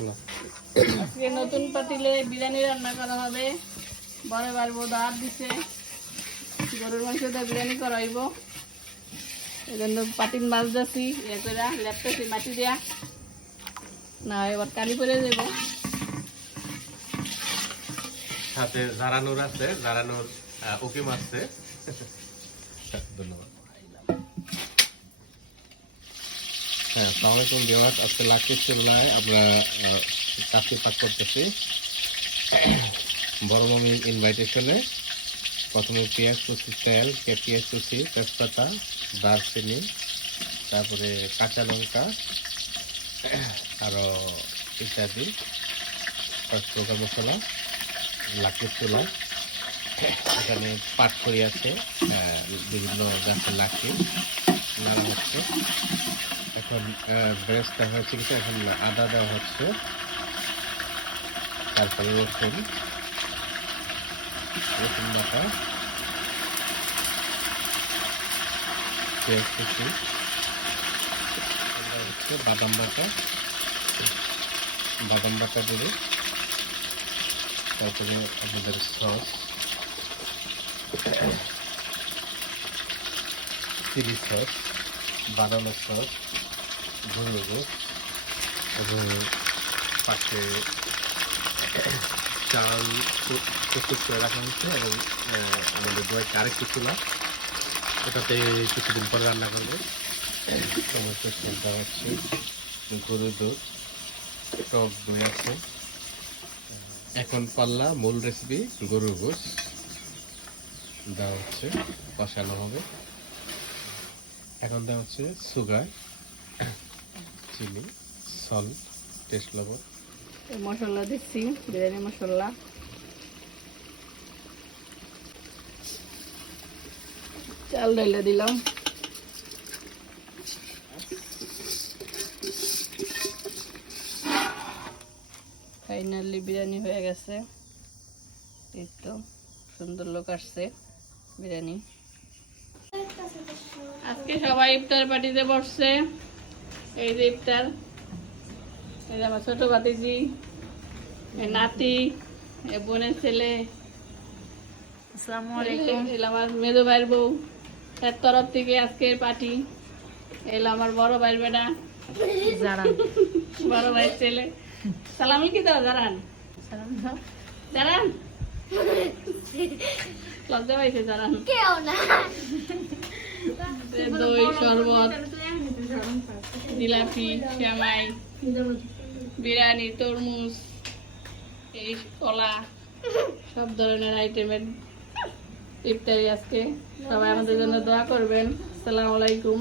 আজকে নতুন পাতিলে বিরিয়ানি রান্না করা হবে, বড় বার দাঁত দিছে। গরুর মাংস দিয়ে বিরিয়ানি করাইব। পাতিল মাছ দিছি এ করে লেপতেছি মাটি দিয়া। না এবার কালি করে দেব সাথে জারানুর আছে, জারানুর উকিম আছে। ধন্যবাদ। হ্যাঁ আসসালামু আলাইকুম বিওয়াস আজকে লাকি চুল্লায় আমরা কাশি পাক করতেছি। বড় ইনভাইটেশনে প্রথমে পেঁয়াজ কুচি তেল পেঁয়াজ কুচি তেজপাতা, দারচিনি, তারপরে কাঁচা লঙ্কা, আরও ইত্যাদি প্রকার মশলা লাকড়ির চুলা, এখানে পাট খড়ি আছে বিভিন্ন গাছের লাকড়ি নাড়া হচ্ছে এখন ব্রেস্ট হচ্ছে কিছু এখন আদা দেওয়া হচ্ছে। তারপরে রসুন। রসুন বাটা। হচ্ছে বাদাম বাটা। বাদাম বাটা দেবে তারপরে আমাদের সস। চিলি সস, বাদামের সস। ভুনুগো এবং পাশে চাল প্র- প্রস্তুত করে রাখা হয়েছে এবং আমাদের দোয়াইতে আরেকটি চুলা ওটাতে কিছুদিন পরে রান্না করবে সমস্ত দেওয়া হচ্ছে গরুর দুধ টক দই আছে এখন পাল্লা মূল রেসিপি গরুর গোস দেওয়া হচ্ছে কষানো হবে এখন দেওয়া হচ্ছে সুগার চিনি সল্ট টেস্ট লবণ মশলা দিচ্ছি, বিরিয়ানি মশলা। চাল ডাইলে দিলাম। ফাইনালি বিরিয়ানি হয়ে গেছে। এই তো, সুন্দর লোক আসছে বিরিয়ানি। আজকে সবাই ইফতার পার্টিতে বসছে। এই যে ইফতার এই যে আমার ছোট ভাতিজি নাতি এ বোনের ছেলে আসসালামু আলাইকুম। আমার মেজো ভাইয়ের বউ তার তরফ থেকে আজকের পার্টি এলো আমার বড় ভাইয়ের বেটা বড় ভাইয়ের ছেলে। সালামি কি দাও দাও। জানান। লজ্জা পাইছে জানান। দই শরবত জিলাপি শ্যামাই বিরিয়ানি, তরমুজ, এই কলা, সব ধরনের আইটেমের ইফতারি আজকে। সবাই আমাদের জন্য দোয়া করবেন। আসসালামু আলাইকুম।